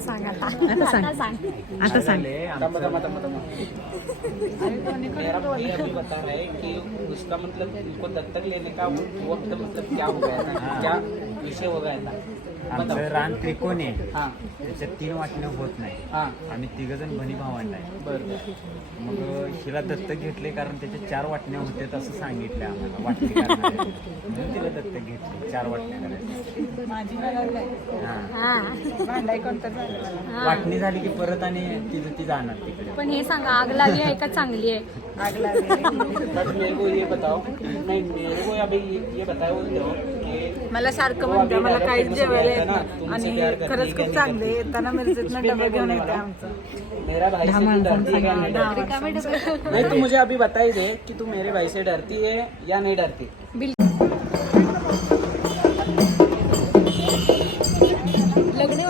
सांगा आता. सांग. आता सांग. तमा तमा तमा तमा अभी बता रहा है कि उसका मतलब उनको दत्तक लेने का वक्त मतलब क्या हो गया था क्या विषय हो था आमचं रान त्रिकोण आहे हाँ त्याच्यात तीन वाटणं होत नाही हाँ आम्ही तिघ जण बहिणी भावंड आहे बरं मग हिला दत्तक घेतले कारण त्याच्या चार वाटण्या होत्यात असं सांगितलं आम्हाला वाटणी करणाऱ्या. म्हणून तिला दत्तक घेतली चार वाटण्या हा. हा वाटणी झाली की परत आणि तिचं ती जाणार तिकडे पण हे सांगा आग लागली आहे का चांगली आहे मेरे को ये बताओ नहीं मेरे को अभी ये, ये बताओ कि मला सारखं म्हणतं मला काहीच जेवायला येत ना, नाही. आणि है खरंच खूप चांगले करती? येताना मिरजेतनं डबा घेऊन येते आमचं। मेरा भाई से तू है नहीं मुझे अभी बता ही दे कि तू मेरे भाई से डरती है या नहीं डरती? लग्न